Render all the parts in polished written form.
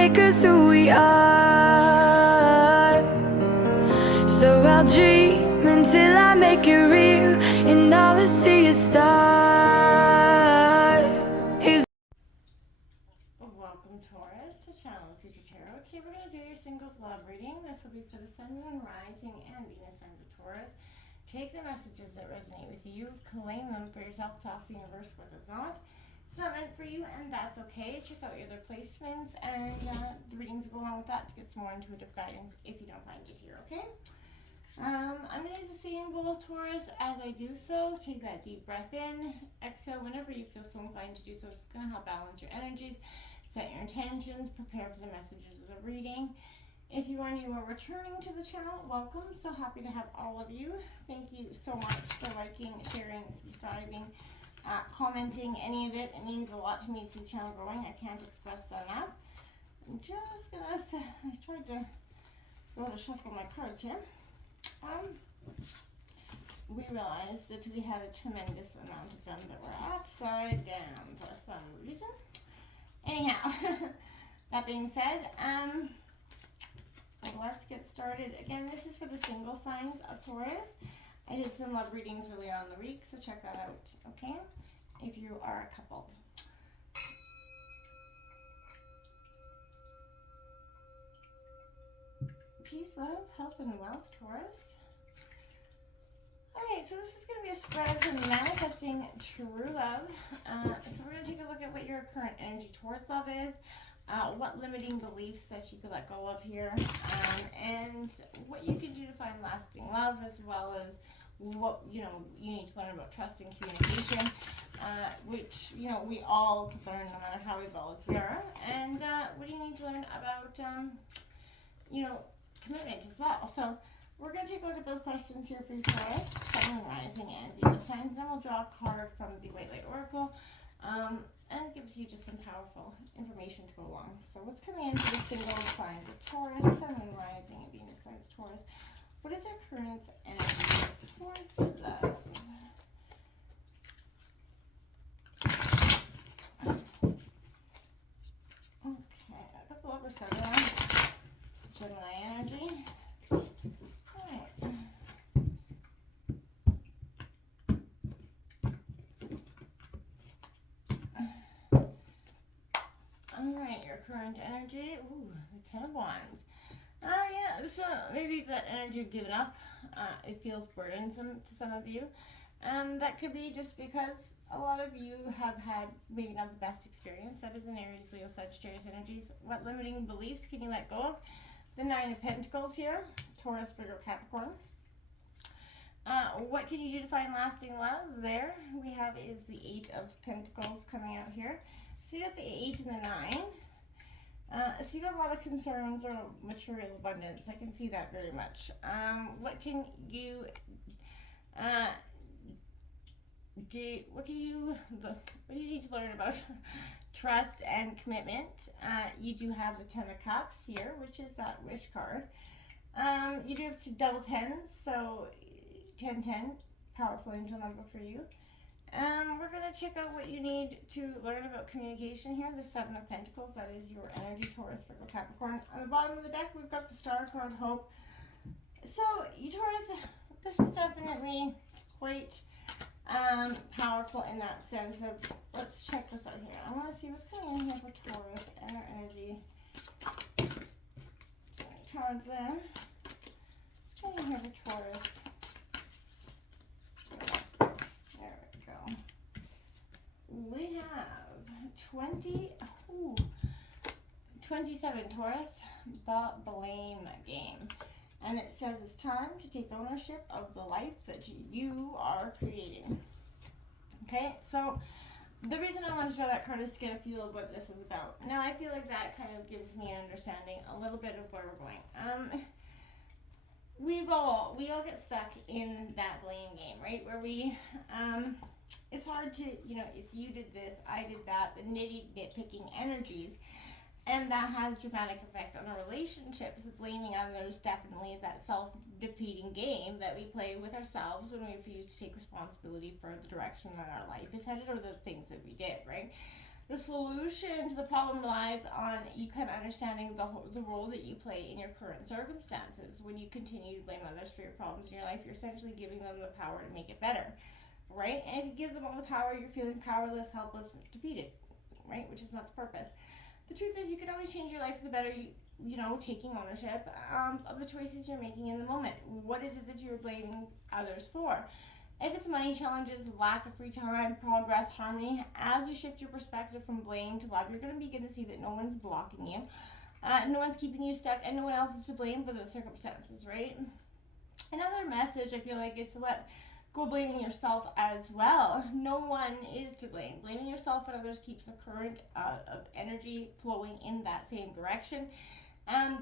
make us who we are. So I'll dream until I make it real, and all I see is stars. Welcome, Taurus, to Channel Future Tarot. Today we're going to do your singles love reading. This will be for the Sun, Moon, Rising, and Venus signs of Taurus. Take the messages that resonate with you, claim them for yourself, toss the universe what does not. It's not meant for you, and that's okay. Check out your other placements, and the readings go along with that to get some more intuitive guidance if you don't find it here, okay? I'm going to use a singing bowl, Taurus. As I do so, take that deep breath in, exhale whenever you feel so inclined to do so. It's going to help balance your energies, set your intentions, prepare for the messages of the reading. If you are new or returning to the channel, welcome. So happy to have all of you. Thank you so much for liking, sharing, subscribing, commenting, any of it. It means a lot to me to see the channel growing. I can't express that enough. I'm just gonna, I tried to go to shuffle my cards here. We realized that we had a tremendous amount of them that were upside down for some reason. Anyhow, that being said, let's get started. Again, this is for the single signs of Taurus. I did some love readings earlier on in the week, so check that out, okay? If you are coupled. Peace, love, health, and wealth, Taurus. Alright, so this is going to be a spread for manifesting true love. So we're going to take a look at what your current energy towards love is. What limiting beliefs that you could let go of here, and what you can do to find lasting love, as well as what you need to learn about trust and communication, which we all can learn no matter how evolved we are, and what do you need to learn about commitment as well. So we're going to take a look at those questions here for you, Taurus, Sun, Moon, Rising, and Venus signs. Then we'll draw a card from the White Light Oracle. And it gives you just some powerful information to go along. So what's coming into the single signs of Taurus, Sun, Moon, Rising, and Venus signs Taurus? What is their current energy towards love? Okay, a couple of cards around. Gemini energy. Alright. Alright, your current energy. Ooh, the Ten of Wands. Yeah, so maybe that energy you've given up. It feels burdensome to some of you. That could be just because a lot of you have had maybe not the best experience. That is an Aries, Leo, Sagittarius energies. What limiting beliefs can you let go of? The Nine of Pentacles here. Taurus, Virgo, Capricorn. What can you do to find lasting love? There we have is the Eight of Pentacles coming out here. So you got the 8 and the 9. So you got a lot of concerns or material abundance. I can see that very much. What can you do? What do you need to learn about trust and commitment? You do have the Ten of Cups here, which is that wish card. You do have two double tens, so 10-10, powerful angel number for you. We're going to check out what you need to learn about communication here. The Seven of Pentacles, that is your energy, Taurus, Virgo, Capricorn. On the bottom of the deck, we've got the Star card, Hope. So, you Taurus, this is definitely quite powerful in that sense of, let's check this out here. I want to see what's coming in here for Taurus and their energy. So many cards there. What's coming in here for Taurus? There we go. We have 27 Taurus, the blame game. And it says it's time to take ownership of the life that you are creating. Okay, so the reason I want to show that card is to get a feel of what this is about. Now, I feel like that kind of gives me an understanding a little bit of where we're going. We all get stuck in that blame game, right? Where we, it's hard to, it's you did this, I did that, the nitpicking energies. And that has dramatic effect on our relationships. Blaming others definitely is that self-defeating game that we play with ourselves when we refuse to take responsibility for the direction that our life is headed or the things that we did, right? The solution to the problem lies on you kind of understanding the role that you play in your current circumstances. When you continue to blame others for your problems in your life, you're essentially giving them the power to make it better, right? And if you give them all the power, you're feeling powerless, helpless, defeated, right? Which is not the purpose. The truth is, you can always change your life for the better. You know, taking ownership of the choices you're making in the moment. What is it that you're blaming others for? If it's money challenges, lack of free time, progress, harmony, as you shift your perspective from blame to love, you're going to begin to see that no one's blocking you, no one's keeping you stuck, and no one else is to blame for the circumstances, right? Another message I feel like is to let go blaming yourself as well. No one is to blame. Blaming yourself and others keeps the current of energy flowing in that same direction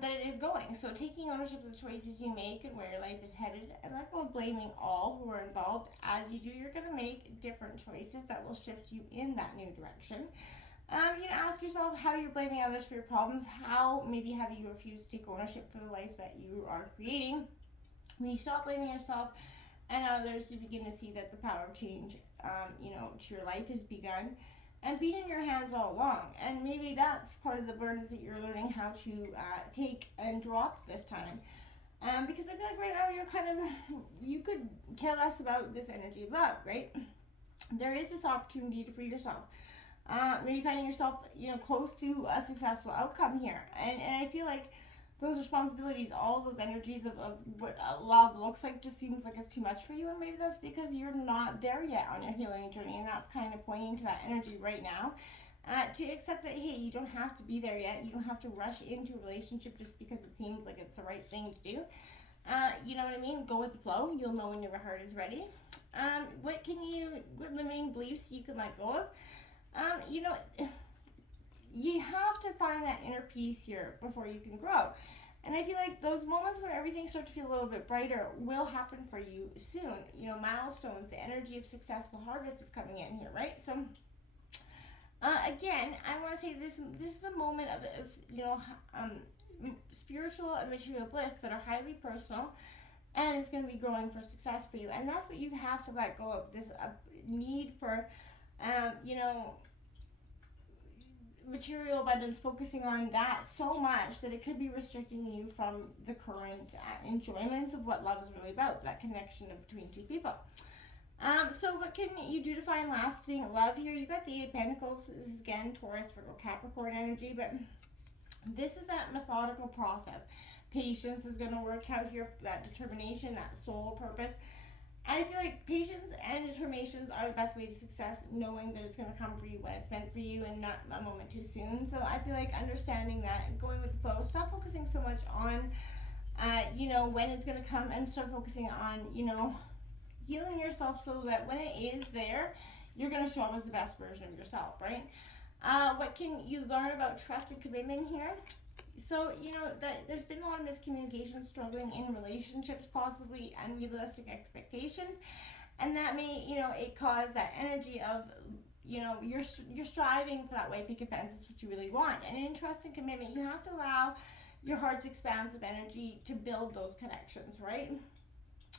that it is going. So taking ownership of the choices you make and where your life is headed, and let go of blaming all who are involved. As you do, you're going to make different choices that will shift you in that new direction. Ask yourself how you're blaming others for your problems. How maybe have you refused to take ownership for the life that you are creating? When you stop blaming yourself and others, you begin to see that the power of change, to your life has begun and been in your hands all along. And maybe that's part of the burdens that you're learning how to take and drop this time. Because I feel like right now you could care less about this energy of love, right? There is this opportunity to free yourself. Maybe finding yourself, close to a successful outcome here. And I feel like those responsibilities, all those energies of what love looks like just seems like it's too much for you. And maybe that's because you're not there yet on your healing journey. And that's kind of pointing to that energy right now. To accept that, hey, you don't have to be there yet. You don't have to rush into a relationship just because it seems like it's the right thing to do. You know what I mean? Go with the flow. You'll know when your heart is ready. What limiting beliefs you can let go of? You have to find that inner peace here before you can grow. And I feel like those moments where everything starts to feel a little bit brighter will happen for you soon. Milestones, the energy of successful harvest is coming in here, right? So, again, I want to say this is a moment of, spiritual and material bliss that are highly personal, and it's going to be growing for success for you. And that's what you have to let go of, this need for, material abundance, focusing on that so much that it could be restricting you from the current enjoyments of what love is really about, that connection between two people. So what can you do to find lasting love here? You got the 8 of Pentacles. This is again Taurus, Virgo, Capricorn energy, but this is that methodical process. Patience is going to work out here, that determination, that soul purpose. I feel like patience and determination are the best way to success, knowing that it's going to come for you when it's meant for you and not a moment too soon. So I feel like understanding that and going with the flow. Stop focusing so much on, when it's going to come, and start focusing on, healing yourself so that when it is there, you're going to show up as the best version of yourself, right? What can you learn about trust and commitment here? So, that there's been a lot of miscommunication, struggling in relationships, possibly unrealistic expectations. And that may, it cause that energy of, you're striving for that white picket fence. Is what you really want. And in trust and commitment, you have to allow your heart's expansive energy to build those connections, right?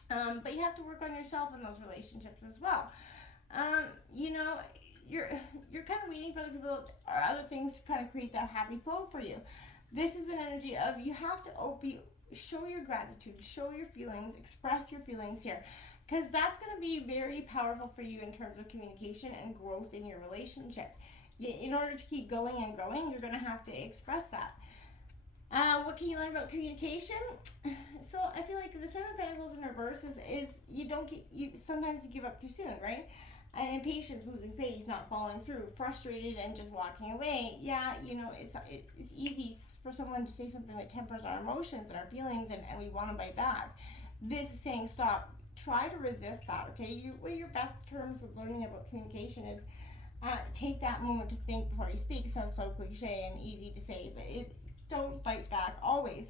But you have to work on yourself in those relationships as well. You're kind of waiting for other people or other things to kind of create that happy flow for you. This is an energy of you have to show your gratitude, show your feelings, express your feelings here, because that's going to be very powerful for you in terms of communication and growth in your relationship. In order to keep going and growing, you're going to have to express that. What can you learn about communication? So I feel like the 7 of Pentacles in reverse is sometimes you give up too soon, right? And impatience, losing faith, not following through, frustrated and just walking away. Yeah, it's easy for someone to say something that tempers our emotions and our feelings, and we want to bite back. This is saying stop. Try to resist that, okay? One of your best terms of learning about communication is take that moment to think before you speak. It sounds so cliche and easy to say, but don't fight back always.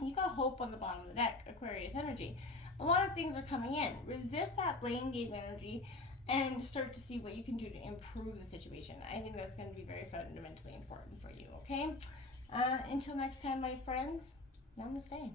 You got hope on the bottom of the deck, Aquarius energy. A lot of things are coming in. Resist that blame game energy and start to see what you can do to improve the situation. I think that's going to be very fundamentally important for you, okay? Until next time, my friends, namaste.